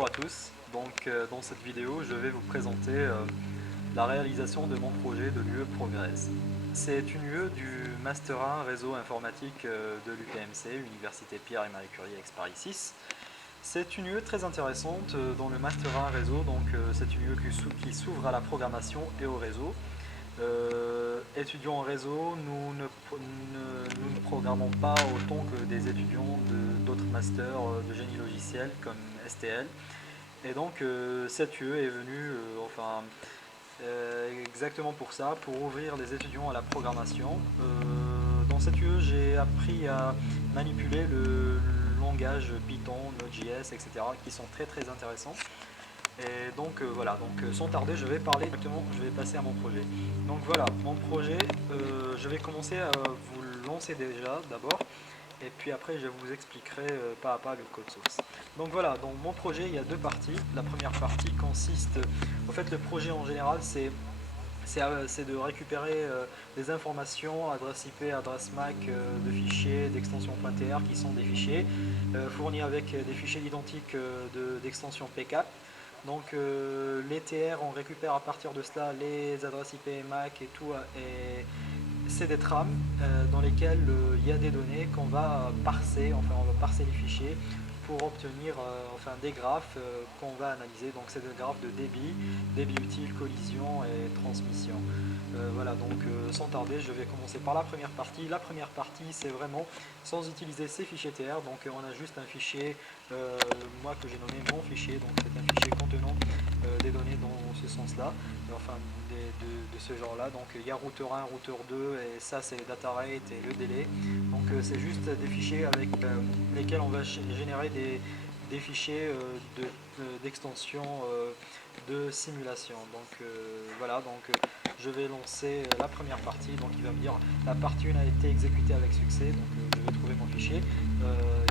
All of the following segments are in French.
Bonjour à tous, dans cette vidéo je vais vous présenter la réalisation de mon projet de l'UE Progress. C'est une UE du Master 1 Réseau Informatique de l'UPMC, Université Pierre et Marie Curie Aix-Paris 6. C'est une UE très intéressante dans le Master 1 Réseau, c'est une UE qui s'ouvre à la programmation et au réseau. Étudiants en réseau, nous ne programmons pas autant que des étudiants d'autres masters de génie logiciel comme STL. Et donc cette UE est venue exactement pour ça, pour ouvrir les étudiants à la programmation. Dans cette UE, j'ai appris à manipuler le langage Python, Node.js, etc. qui sont très très intéressants. Et donc voilà, sans tarder, je vais passer à mon projet. Donc voilà, mon projet, je vais commencer à vous le lancer déjà d'abord, et puis après je vous expliquerai pas à pas le code source. Donc voilà, dans mon projet, il y a deux parties. La première partie consiste, en fait le projet en général, c'est de récupérer des informations, adresse IP, adresse MAC, de fichiers, d'extensions .tr qui sont des fichiers fournis avec des fichiers identiques d'extension PCAP. Donc les TR, on récupère à partir de cela les adresses IP et MAC et tout, et c'est des trames dans lesquelles il y a des données qu'on va parser, on va parser les fichiers pour obtenir des graphes qu'on va analyser. Donc c'est des graphes de débit utile, collision et transmission. Voilà, sans tarder, je vais commencer par la première partie. La première partie, c'est vraiment sans utiliser ces fichiers TR. Donc on a juste un fichier, moi que j'ai nommé mon fichier. Donc c'est un fichier contenant des données dans ce sens-là, de ce genre-là. Donc il y a routeur 1, routeur 2, et ça c'est le data rate et le délai. Donc c'est juste des fichiers avec lesquels on va générer des fichiers d'extension de simulation. Donc voilà, je vais lancer la première partie. Donc il va me dire la partie 1 a été exécutée avec succès. Donc je vais trouver mon fichier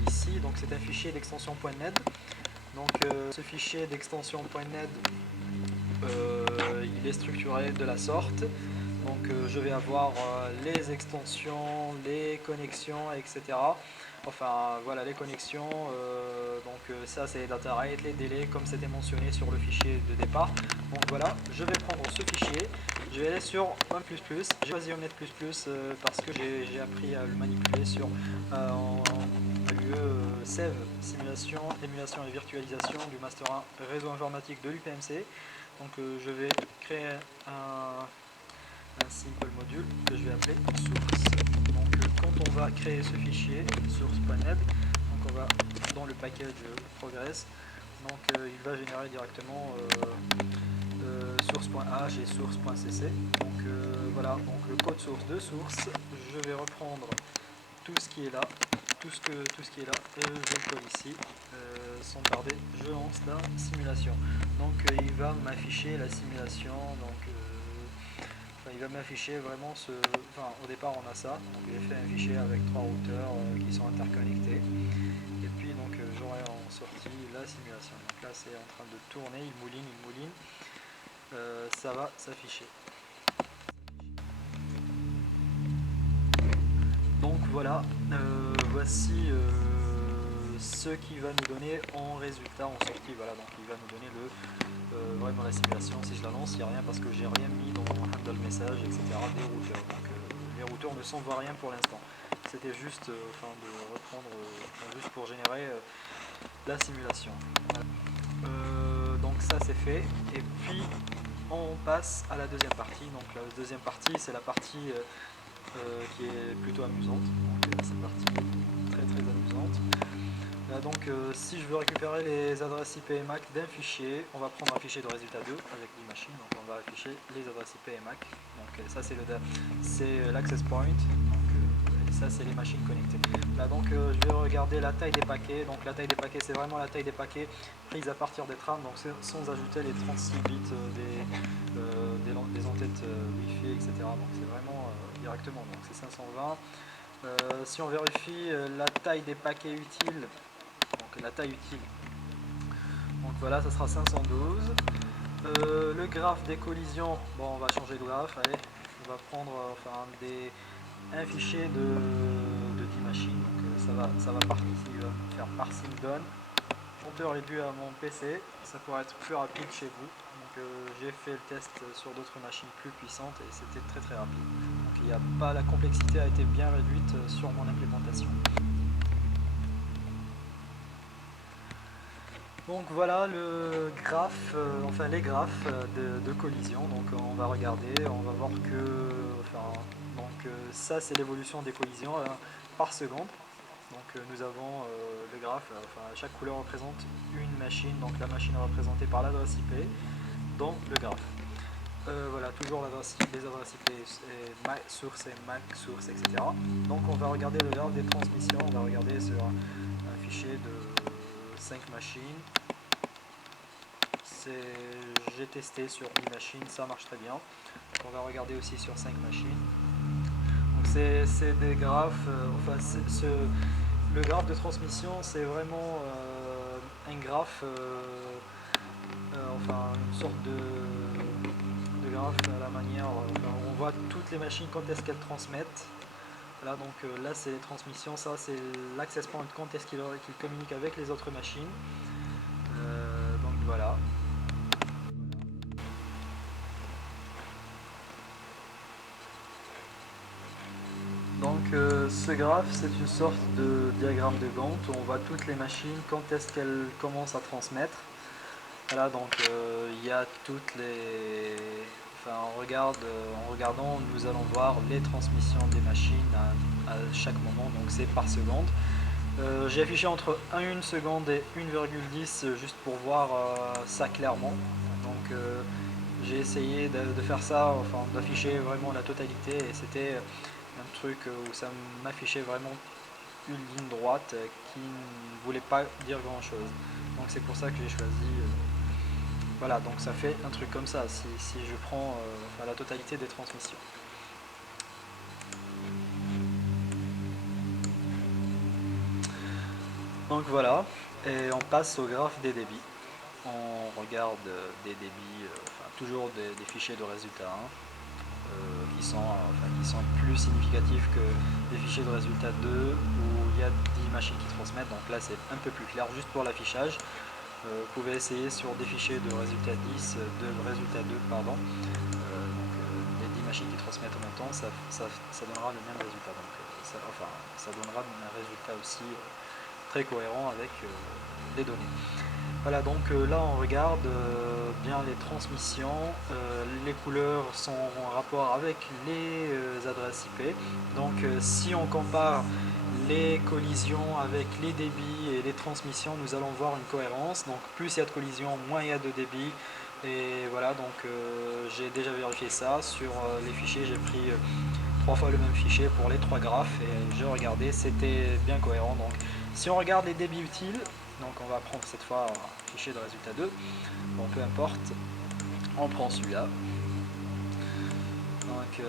ici. Donc c'est un fichier d'extension .NET. Donc ce fichier d'extension .NET, il est structuré de la sorte. Donc je vais avoir les extensions, les connexions, etc. Enfin voilà, les connexions, ça c'est les data rate, les délais comme c'était mentionné sur le fichier de départ. Donc voilà, je vais prendre ce fichier, je vais aller sur 1++, j'ai choisi Omnet++ parce que j'ai appris à le manipuler sur l'UE SEV, simulation, émulation et virtualisation du Master 1 réseau informatique de l'UPMC. Donc je vais créer un simple module que je vais appeler source. Donc quand on va créer ce fichier source.net, donc on va dans le package progress, donc il va générer directement source.h et source.cc. Donc voilà, donc le code source de source, je vais reprendre tout ce qui est là, tout ce qui est là, et je le colle ici. Sans tarder, je lance la simulation. Donc il va m'afficher la simulation. Il va m'afficher vraiment au départ on a ça. Donc j'ai fait un fichier avec 3 routeurs qui sont interconnectés. Et puis j'aurai en sortie la simulation. Donc là c'est en train de tourner, il mouline. Ça va s'afficher. Donc voilà, voici ce qui va nous donner en résultat, en sortie. Voilà, donc il va nous donner vraiment la simulation. Si je la lance, il n'y a rien parce que j'ai rien mis dans mon handle message, etc. des routeurs. Donc les routeurs ne s'envoient rien pour l'instant. C'était juste de reprendre, juste pour générer la simulation. Voilà. Donc ça c'est fait. Et puis on passe à la deuxième partie. Donc la deuxième partie, c'est la partie qui est plutôt amusante. Donc cette partie est très très amusante. Si je veux récupérer les adresses IP et MAC d'un fichier, on va prendre un fichier de résultat 2 avec l'imachine. Donc on va afficher les adresses IP et MAC. Donc ça c'est l'access point. Et ça c'est les machines connectées. Là je vais regarder la taille des paquets. Donc la taille des paquets, c'est vraiment la taille des paquets prise à partir des trames, donc sans ajouter les 36 bits des entêtes Wi-Fi, etc. Donc c'est vraiment directement, donc c'est 520. Si on vérifie la taille des paquets utiles, donc la taille utile, donc voilà, ça sera 512. Le graphe des collisions, bon on va changer de graphe, allez, on va prendre un fichier de 10 machines, donc ça va faire parsing done. compteur est dû à mon PC, ça pourrait être plus rapide chez vous. Donc j'ai fait le test sur d'autres machines plus puissantes et c'était très très rapide. Donc il n'y a pas, la complexité a été bien réduite sur mon implémentation. Donc voilà le graphe, enfin les graphes de collision. Donc on va regarder, on va voir que, enfin, donc ça c'est l'évolution des collisions par seconde. Donc nous avons le graphe, enfin chaque couleur représente une machine, donc la machine est représentée par l'adresse IP dans le graphe. Voilà, toujours les adresses IP source et MAC source, etc. Donc on va regarder le graphe des transmissions, on va regarder sur un fichier de 5 machines. J'ai testé sur 10 machines, ça marche très bien. Donc on va regarder aussi sur 5 machines. Donc c'est des graphes, le graphe de transmission c'est vraiment un graphe, enfin une sorte de graphe à la manière, on voit toutes les machines quand est-ce qu'elles transmettent. Là donc là c'est les transmissions, ça c'est l'access point quand est-ce qu'il communique avec les autres machines. Donc voilà. Donc ce graphe c'est une sorte de diagramme de Gantt où on voit toutes les machines quand est-ce qu'elles commencent à transmettre. Voilà, donc il y a toutes les... Enfin en regardant nous allons voir les transmissions des machines à chaque moment, donc c'est par seconde. J'ai affiché entre 1 seconde et 1,10 juste pour voir ça clairement. Donc j'ai essayé de faire ça, enfin d'afficher vraiment la totalité et c'était un truc où ça m'affichait vraiment une ligne droite qui ne voulait pas dire grand chose. Donc c'est pour ça que j'ai choisi. Voilà, donc ça fait un truc comme ça si je prends la totalité des transmissions. Donc voilà, et on passe au graphe des débits. On regarde des débits, toujours des fichiers de résultats qui sont plus significatifs que les fichiers de résultats 2 où il y a 10 machines qui transmettent. Donc là c'est un peu plus clair juste pour l'affichage. Vous pouvez essayer sur des fichiers de résultat 10, de résultat 2, pardon. Les 10 machines qui transmettent en même temps, ça donnera le même résultat. Donc, ça donnera un résultat aussi très cohérent avec les données. Voilà, donc là on regarde bien les transmissions, les couleurs sont en rapport avec les adresses IP. Donc si on compare les collisions avec les débits et les transmissions, nous allons voir une cohérence. Donc plus il y a de collisions, moins il y a de débit. Et voilà, donc j'ai déjà vérifié ça sur les fichiers, j'ai pris 3 fois le même fichier pour les 3 graphes et j'ai regardé, c'était bien cohérent. Donc si on regarde les débits utiles, donc on va prendre cette fois un fichier de résultat 2, bon peu importe, on prend celui-là. Donc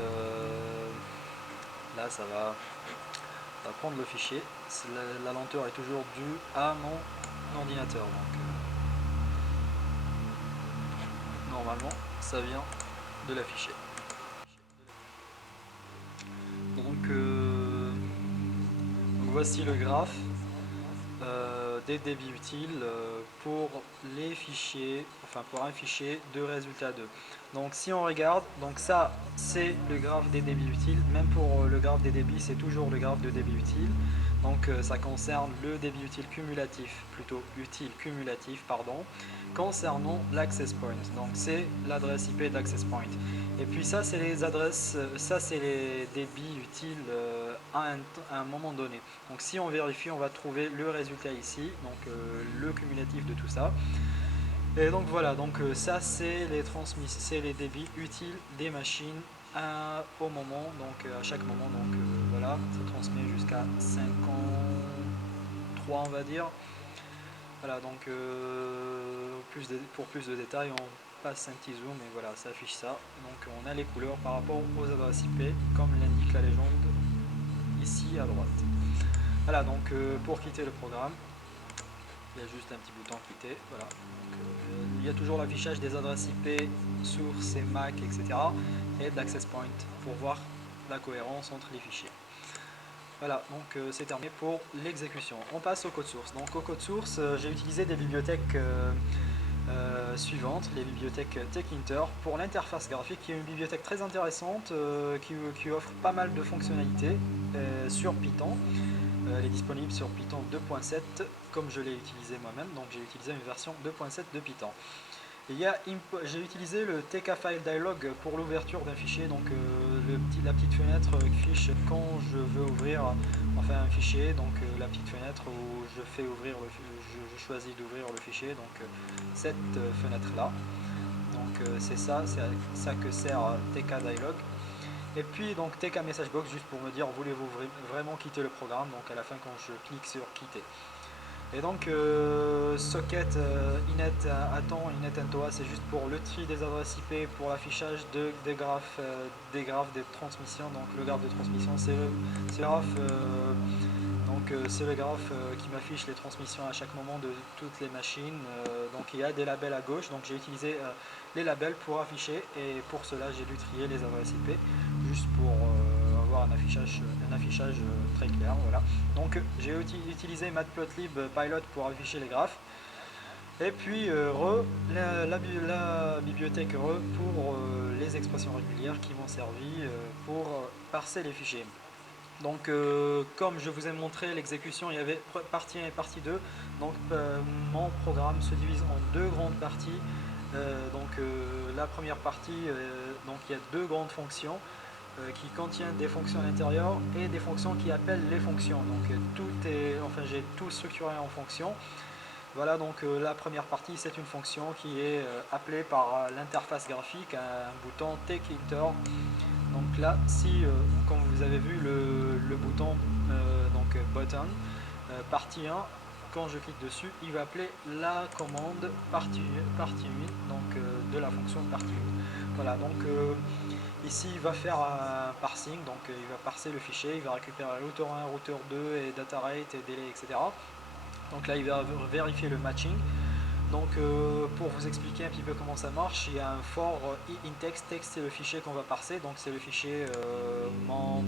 là ça va prendre le fichier, la lenteur est toujours due à mon ordinateur. Donc normalement ça vient de l'afficher. Donc voici le graphe des débits utiles pour les fichiers, enfin pour un fichier de résultat 2. Donc si on regarde, donc ça c'est le graphe des débits utiles, même pour le graphe des débits c'est toujours le graphe de débit utile. Donc ça concerne le débit utile cumulatif, plutôt utile cumulatif, pardon, concernant l'access point. Donc c'est l'adresse IP de l'access point. Et puis ça c'est les adresses, ça c'est les débits utiles à un moment donné. Donc si on vérifie, on va trouver le résultat ici, donc le cumulatif de tout ça. Et donc voilà, donc ça c'est les débits utiles des machines au moment, donc à chaque moment, donc voilà, ça transmet jusqu'à 53 on va dire. Voilà, donc pour plus de détails on passe un petit zoom et voilà, ça affiche ça. Donc on a les couleurs par rapport aux adresses IP comme l'indique la légende ici à droite. Voilà, donc pour quitter le programme, il y a juste un petit bouton quitter, voilà. Donc, il y a toujours l'affichage des adresses IP, source et MAC, etc. et de l'access point pour voir la cohérence entre les fichiers. Voilà, donc c'est terminé pour l'exécution. On passe au code source. Donc au code source, j'ai utilisé des bibliothèques suivantes, les bibliothèques TechInter pour l'interface graphique, qui est une bibliothèque très intéressante qui offre pas mal de fonctionnalités sur Python. Elle est disponible sur Python 2.7 comme je l'ai utilisé moi-même, donc j'ai utilisé une version 2.7 de Python. J'ai utilisé le TK-File-Dialog pour l'ouverture d'un fichier, donc la petite fenêtre qui fiche quand je veux ouvrir enfin un fichier, donc la petite fenêtre où je fais ouvrir je choisis d'ouvrir le fichier, donc cette fenêtre là. Donc c'est ça que sert TK-Dialog. Et puis donc TK Message Box juste pour me dire voulez-vous vraiment quitter le programme, donc à la fin quand je clique sur quitter. Et donc socket inet attend inet NTOA, c'est juste pour le tri des adresses IP, pour l'affichage des graphes de transmission. Donc le graphe de transmission c'est le graphe c'est le graphe qui m'affiche les transmissions à chaque moment de toutes les machines. Donc il y a des labels à gauche, donc j'ai utilisé les labels pour afficher, et pour cela j'ai dû trier les adresses IP juste pour avoir un affichage très clair. Voilà. Donc j'ai utilisé Matplotlib Pilot pour afficher les graphes, et puis la bibliothèque pour les expressions régulières qui m'ont servi pour parser les fichiers. Donc comme je vous ai montré l'exécution, il y avait partie 1 et partie 2. Donc mon programme se divise en deux grandes parties. La première partie, donc il y a deux grandes fonctions qui contiennent des fonctions à l'intérieur et des fonctions qui appellent les fonctions. Donc j'ai tout structuré en fonctions. Voilà, donc la première partie c'est une fonction qui est appelée par l'interface graphique, un bouton TechInter. Donc là, si, comme vous avez vu le bouton button, partie 1, quand je clique dessus, il va appeler la commande partie 1 donc, de la fonction partie 1. Voilà, donc ici il va faire un parsing, donc il va parser le fichier, il va récupérer routeur 1, routeur 2 et data rate et délai, etc. Donc là il va vérifier le matching. Donc pour vous expliquer un petit peu comment ça marche, il y a un for inText. Text c'est le fichier qu'on va parser, donc c'est le fichier, mon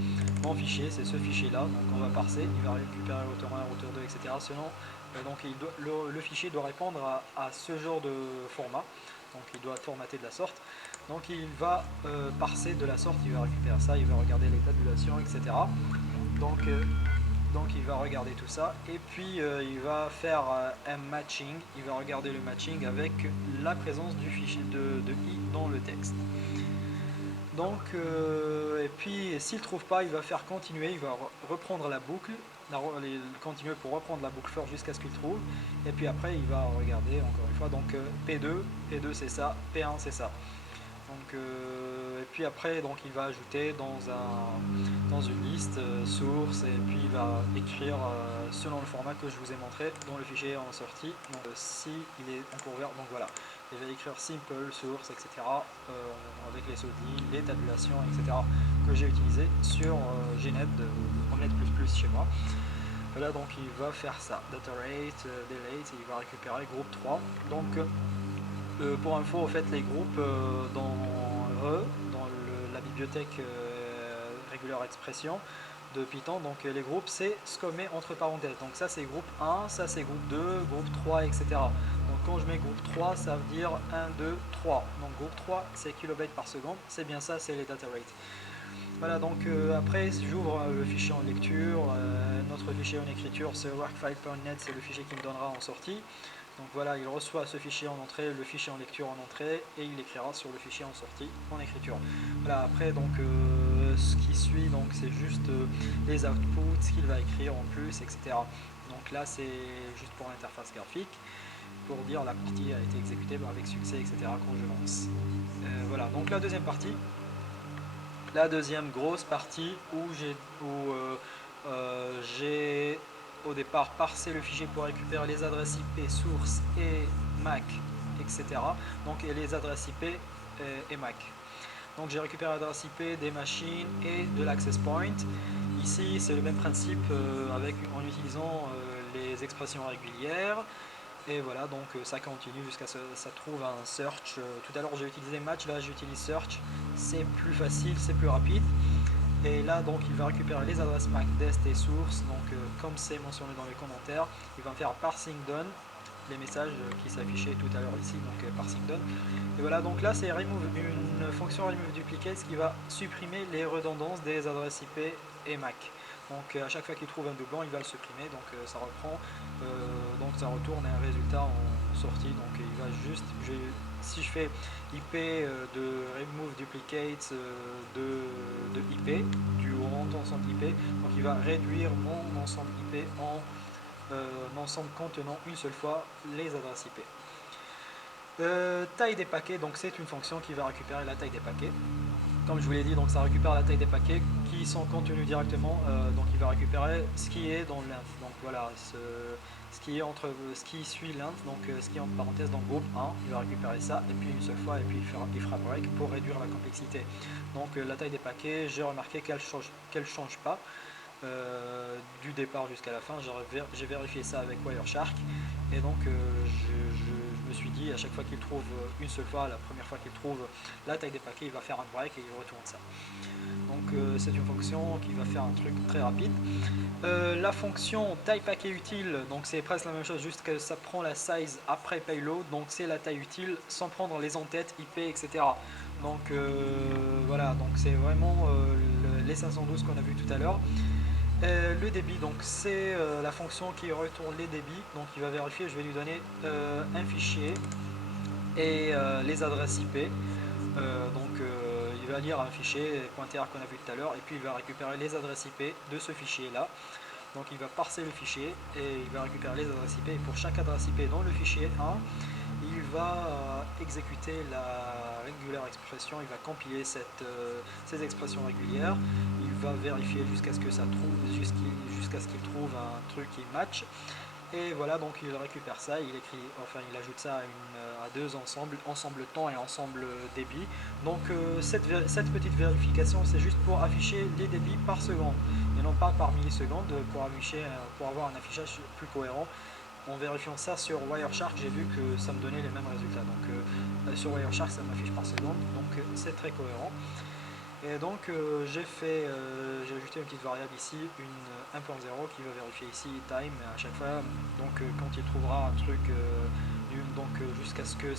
fichier, c'est ce fichier là, donc on va parser, il va récupérer routeur 1, routeur 2, etc. Selon, donc le fichier doit répondre à ce genre de format, donc il doit formater de la sorte. Donc il va parser de la sorte, il va récupérer ça, il va regarder les tabulations, etc. Donc il va regarder tout ça, et puis il va faire un matching, il va regarder le matching avec la présence du fichier de i dans le texte. Donc et puis s'il ne trouve pas, il va faire continuer, il va reprendre la boucle, continuer pour reprendre la boucle for jusqu'à ce qu'il trouve, et puis après il va regarder encore une fois, donc P2 c'est ça, P1 c'est ça. Donc, et puis après donc il va ajouter dans une liste source, et puis il va écrire selon le format que je vous ai montré dont le fichier est en sortie. Donc si il est encore ouvert, donc voilà, il va écrire simple source, etc. Avec les sautines, les tabulations, etc. que j'ai utilisé sur Gnet en Net++ chez moi. Voilà, donc il va faire ça, data rate, delete, et il va récupérer groupe 3. Donc pour info, en fait, les groupes dans la bibliothèque Regular Expression de Python, donc les groupes c'est ce qu'on met entre parenthèses. Donc ça c'est groupe 1, ça c'est groupe 2, groupe 3, etc. Donc quand je mets groupe 3, ça veut dire 1, 2, 3. Donc groupe 3 c'est kilobytes par seconde, c'est bien ça, c'est les data rates. Voilà, donc après j'ouvre le fichier en lecture, notre fichier en écriture c'est workfile.net, c'est le fichier qui me donnera en sortie. Donc voilà, il reçoit ce fichier en entrée, le fichier en lecture en entrée, et il écrira sur le fichier en sortie en écriture. Voilà, après donc ce qui suit, donc c'est juste les outputs, ce qu'il va écrire en plus, etc. Donc là c'est juste pour l'interface graphique, pour dire la partie a été exécutée avec succès, etc. quand je lance. Voilà, donc la deuxième partie, la deuxième grosse partie où j'ai au départ parsé le fichier pour récupérer les adresses IP source et MAC, etc. Donc et les adresses IP et MAC. Donc j'ai récupéré l'adresse IP des machines et de l'access point. Ici c'est le même principe en utilisant les expressions régulières. Et voilà, donc ça continue jusqu'à ce que ça trouve un search. Tout à l'heure j'ai utilisé match, là j'utilise search. C'est plus facile, c'est plus rapide. Et là donc il va récupérer les adresses MAC, dest et source, donc comme c'est mentionné dans les commentaires, il va faire parsing done, les messages qui s'affichaient tout à l'heure ici, donc parsing done. Et voilà, donc là c'est une fonction remove duplicates qui va supprimer les redondances des adresses IP et MAC. Donc à chaque fois qu'il trouve un doublon, il va le supprimer, donc ça reprend, donc ça retourne un résultat en sortie. Donc il va juste, si je fais IP de remove duplicates de IP, du ensemble IP, donc il va réduire mon ensemble IP en ensemble contenant une seule fois les adresses IP. Taille des paquets, donc c'est une fonction qui va récupérer la taille des paquets. Comme je vous l'ai dit, donc ça récupère la taille des paquets qui sont contenus directement, donc il va récupérer ce qui est dans l'int. Donc voilà, ce qui suit l'int, donc ce qui est entre parenthèses dans le groupe 1, il va récupérer ça, et puis une seule fois, et puis il fera break pour réduire la complexité. Donc la taille des paquets, j'ai remarqué qu'elle change pas. Du départ jusqu'à la fin, j'ai vérifié ça avec Wireshark, et donc je me suis dit à chaque fois qu'il trouve une seule fois, la première fois qu'il trouve la taille des paquets, il va faire un break et il retourne ça. Donc c'est une fonction qui va faire un truc très rapide. La fonction taille paquet utile, donc c'est presque la même chose, juste que ça prend la size après payload, donc c'est la taille utile sans prendre les entêtes IP, etc. Donc voilà, donc c'est vraiment les 512 qu'on a vu tout à l'heure. Le débit, donc c'est la fonction qui retourne les débits, donc il va vérifier, je vais lui donner un fichier et les adresses IP, il va lire un fichier pointer qu'on a vu tout à l'heure, et puis il va récupérer les adresses IP de ce fichier là, donc il va parser le fichier et il va récupérer les adresses IP, et pour chaque adresse IP dans le fichier 1, il va exécuter la regular expression, il va compiler ces expressions régulières, il va vérifier jusqu'à ce que ça trouve, jusqu'à ce qu'il trouve un truc qui match, et voilà, donc il récupère ça, il ajoute ça à deux ensembles, ensemble temps et ensemble débit. Donc cette petite vérification, c'est juste pour afficher les débits par seconde et non pas par milliseconde, pour avoir un affichage plus cohérent. En vérifiant ça sur Wireshark, j'ai vu que ça me donnait les mêmes résultats. Donc sur Wireshark, ça m'affiche par seconde, donc c'est très cohérent. Et donc j'ai ajouté une petite variable ici, une 1.0 qui va vérifier ici time à chaque fois. Donc quand il trouvera un truc, jusqu'à ce que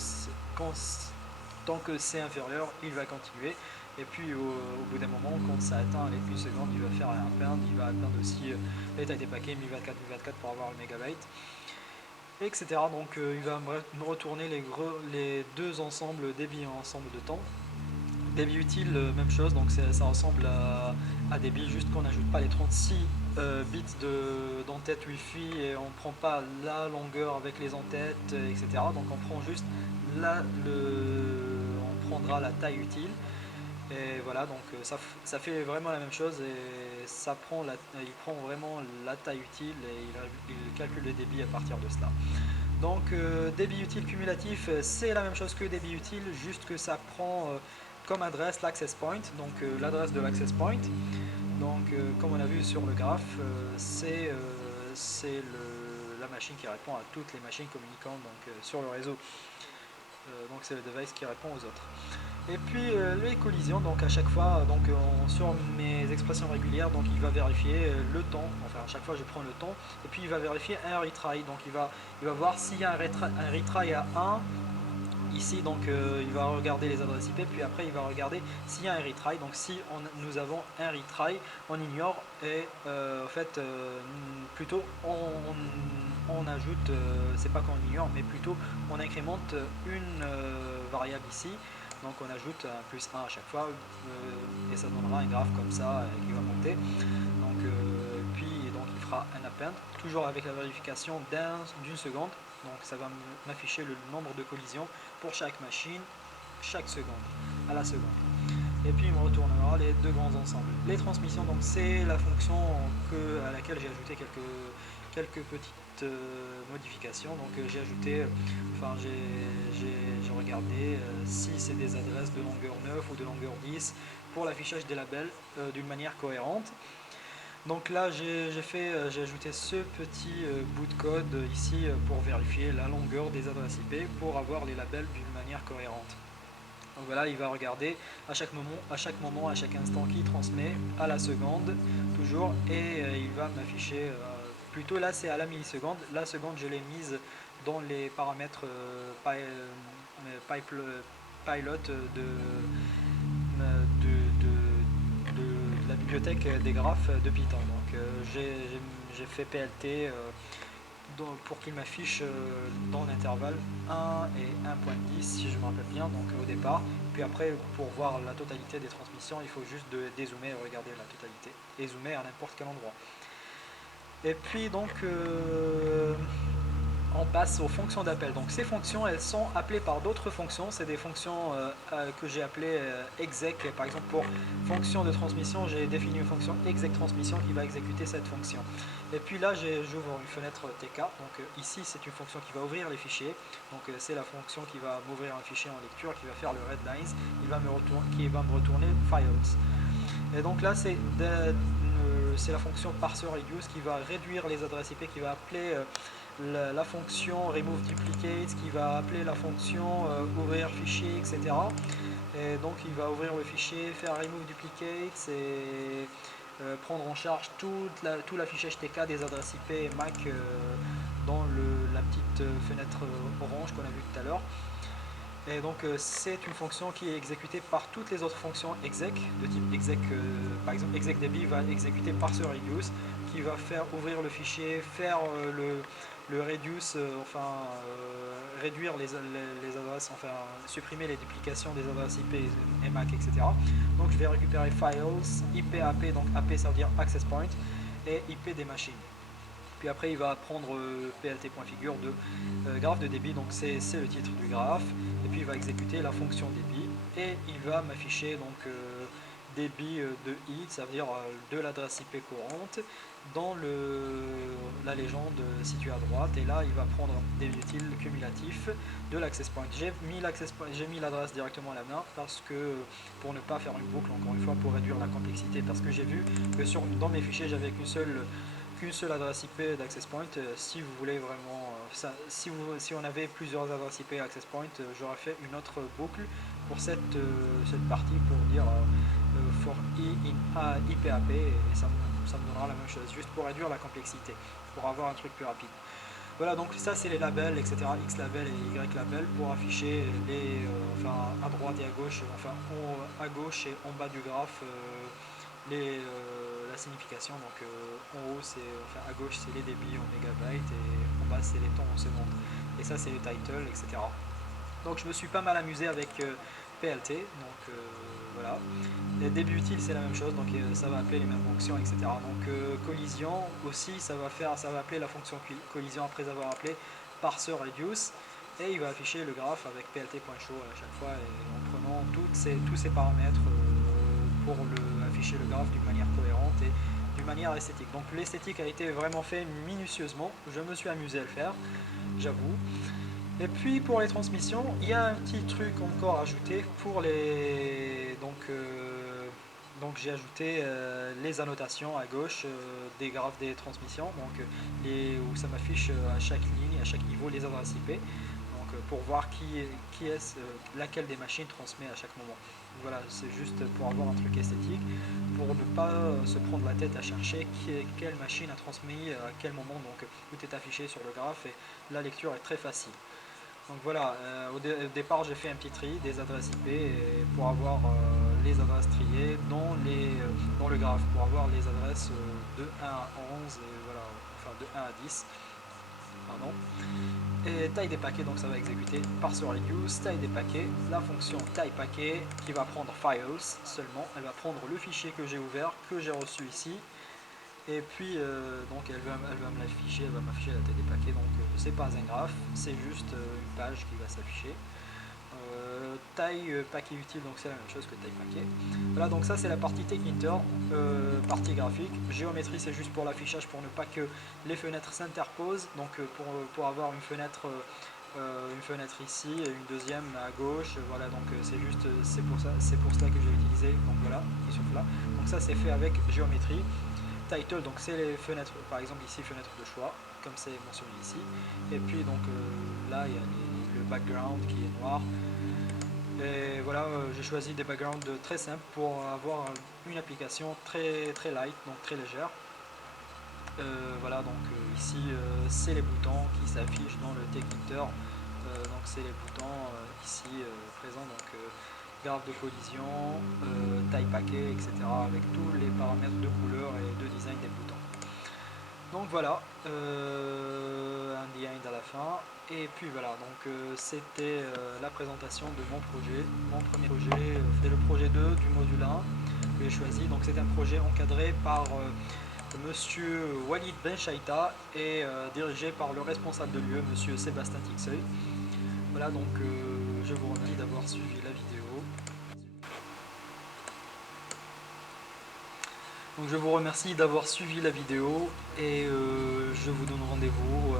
tant que c'est inférieur, il va continuer. Et puis au bout d'un moment, quand ça atteint les 1 seconde, il va faire un append, il va appendre aussi les tailles des paquets 1024 pour avoir le mégabyte, etc. Donc il va me retourner les deux ensembles débit et ensemble de temps. Débit utile, même chose, donc ça ressemble à débit, juste qu'on n'ajoute pas les 36 bits d'entête Wi-Fi et on ne prend pas la longueur avec les entêtes, etc. Donc on prend juste on prendra la taille utile. Et voilà, donc ça fait vraiment la même chose, et il prend vraiment la taille utile et il calcule le débit à partir de cela. Donc débit utile cumulatif, c'est la même chose que débit utile, juste que ça prend comme adresse l'access point, donc l'adresse de l'access point. Donc comme on a vu sur le graphe, c'est la machine qui répond à toutes les machines communiquant sur le réseau. Donc c'est le device qui répond aux autres. Et puis les collisions, donc à chaque fois, sur mes expressions régulières, donc il va vérifier le temps, enfin à chaque fois je prends le temps, et puis il va vérifier un retry, donc il va voir s'il y a un retry à 1, ici, donc il va regarder les adresses IP, puis après il va regarder s'il y a un retry, donc si nous avons un retry, on ignore, et en fait, plutôt on ajoute, c'est pas qu'on ignore, mais plutôt on incrémente une variable ici, donc on ajoute un plus 1 à chaque fois, et ça donnera un graphe comme ça qui va monter. Donc, puis il fera un append, toujours avec la vérification d'une seconde. Donc ça va m'afficher le nombre de collisions pour chaque machine, chaque seconde, à la seconde. Et puis il me retournera les deux grands ensembles. Les transmissions, donc c'est la fonction à laquelle j'ai ajouté quelques petites modifications. Donc j'ai ajouté, j'ai regardé si c'est des adresses de longueur 9 ou de longueur 10 pour l'affichage des labels d'une manière cohérente. Donc là j'ai ajouté ce petit bout de code ici pour vérifier la longueur des adresses IP pour avoir les labels d'une manière cohérente. Donc voilà, il va regarder à chaque moment, à chaque instant qui transmet à la seconde toujours, et il va m'afficher plutôt là c'est à la milliseconde. La seconde je l'ai mise dans les paramètres pilot de la bibliothèque des graphes de Python. Donc j'ai fait PLT pour qu'il m'affiche dans l'intervalle 1 et 1.10 si je me rappelle bien, donc au départ. Puis après, pour voir la totalité des transmissions, il faut juste dézoomer et regarder la totalité, et zoomer à n'importe quel endroit. Et puis donc on passe aux fonctions d'appel. Donc ces fonctions, elles sont appelées par d'autres fonctions. C'est des fonctions que j'ai appelées exec. Par exemple, pour fonction de transmission, j'ai défini une fonction exec transmission qui va exécuter cette fonction. Et puis là, j'ouvre une fenêtre TK. Donc ici, c'est une fonction qui va ouvrir les fichiers. Donc c'est la fonction qui va m'ouvrir un fichier en lecture, qui va faire le readlines, qui va me retourner files. Et donc là, c'est la fonction parser reduce qui va réduire les adresses IP, qui va appeler la fonction remove duplicate, qui va appeler la fonction ouvrir fichier, etc. Et donc il va ouvrir le fichier, faire remove duplicate et prendre en charge tout l'affichage TK des adresses IP MAC dans la petite fenêtre orange qu'on a vu tout à l'heure. Et donc c'est une fonction qui est exécutée par toutes les autres fonctions exec, de type exec, par exemple execdb va exécuter parser reduce, qui va faire ouvrir le fichier, faire le reduce, réduire les adresses, enfin supprimer les duplications des adresses IP et MAC, etc. Donc je vais récupérer files, IP/AP, donc AP ça veut dire access point, et IP des machines. Puis après il va prendre plt.figure de graphe de débit, donc c'est le titre du graphe, et puis il va exécuter la fonction débit, et il va m'afficher donc débit de id, ça veut dire de l'adresse IP courante, dans la légende située à droite, et là il va prendre des utiles cumulatifs de l'access point. J'ai mis l'adresse directement à la main parce que pour ne pas faire une boucle, encore une fois, pour réduire la complexité, parce que j'ai vu que dans mes fichiers j'avais qu'une seule adresse IP d'Access Point. Si vous voulez vraiment, si on avait plusieurs adresses IP Access Point, j'aurais fait une autre boucle pour cette partie pour dire for i in IPAP, et ça me donnera la même chose, juste pour réduire la complexité, pour avoir un truc plus rapide. Voilà, donc ça c'est les labels, etc. X label et Y label pour afficher à droite et à gauche, à gauche et en bas du graphe la signification. Donc en haut à gauche c'est les débits en mégabytes, et en bas c'est les temps en secondes. Et ça c'est le title, etc. Donc je me suis pas mal amusé avec PLT. Donc voilà. Les débuts utiles c'est la même chose, donc ça va appeler les mêmes fonctions, etc. Donc collision aussi, ça va appeler la fonction collision après avoir appelé parser reduce, et il va afficher le graphe avec plt.show à chaque fois, et en prenant tous ces paramètres pour afficher le graphe d'une manière cohérente et d'une manière esthétique. Donc l'esthétique a été vraiment fait minutieusement, je me suis amusé à le faire, j'avoue. Et puis pour les transmissions, il y a un petit truc encore ajouté pour les... Donc j'ai ajouté les annotations à gauche des graphes des transmissions, donc où ça m'affiche à chaque ligne, à chaque niveau les adresses IP, donc pour voir laquelle des machines transmet à chaque moment. Donc voilà, c'est juste pour avoir un truc esthétique, pour ne pas se prendre la tête à chercher quelle machine a transmis à quel moment. Donc tout est affiché sur le graphe et la lecture est très facile. Donc voilà, au départ j'ai fait un petit tri des adresses IP pour avoir les adresses triées dans le graphe, pour avoir les adresses de 1 à 11 et voilà, enfin de 1 à 10. Pardon. Et taille des paquets, donc ça va exécuter parser reduce, taille des paquets, la fonction taille paquet qui va prendre files seulement, elle va prendre le fichier que j'ai ouvert, que j'ai reçu ici. Et puis donc elle va m'afficher la taille des paquets, donc c'est pas un graphe, c'est juste une page qui va s'afficher. Taille paquet utile, donc c'est la même chose que taille paquet. Voilà, donc ça c'est la partie TechInter, partie graphique. Géométrie c'est juste pour l'affichage, pour ne pas que les fenêtres s'interposent, donc pour avoir une fenêtre ici et une deuxième à gauche. Voilà, donc c'est pour cela que j'ai utilisé, donc voilà, qui sont là. Donc ça c'est fait avec géométrie. Title, donc c'est les fenêtres, par exemple ici fenêtre de choix, comme c'est mentionné ici. Et puis donc là il y a le background qui est noir. Et voilà, j'ai choisi des backgrounds très simples pour avoir une application très light, donc très légère. Voilà, donc ici c'est les boutons qui s'affichent dans le TechEditor. Donc c'est les boutons ici présents, donc garde de collision, taille paquet, etc. avec tous les paramètres de couleur et de design des boutons. Donc voilà, un behind à la fin. Et puis voilà, donc c'était la présentation de mon projet. Mon premier projet, c'est le projet 2 du module 1 que j'ai choisi. Donc c'est un projet encadré par Monsieur Walid Benchaïta et dirigé par le responsable de lieu, Monsieur Sébastien Tixeuil. Voilà, donc je vous remercie d'avoir suivi la vidéo. Donc je vous remercie d'avoir suivi la vidéo et je vous donne rendez-vous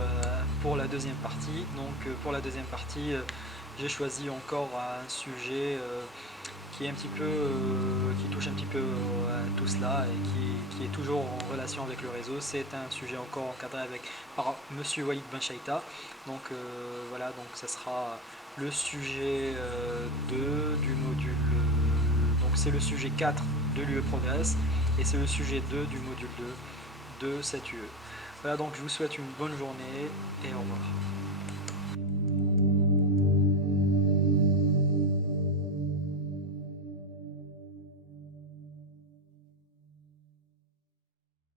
pour la deuxième partie. Donc pour la deuxième partie, j'ai choisi encore un sujet qui est un petit peu, qui touche un petit peu à tout cela et qui est toujours en relation avec le réseau. C'est un sujet encore encadré par Monsieur Walid Benchaïta. Donc voilà, donc ça sera le sujet 2 du module. Donc c'est le sujet 4 de l'UE Progress et c'est le sujet 2 du module 2 de cette UE. Voilà, donc je vous souhaite une bonne journée et au revoir.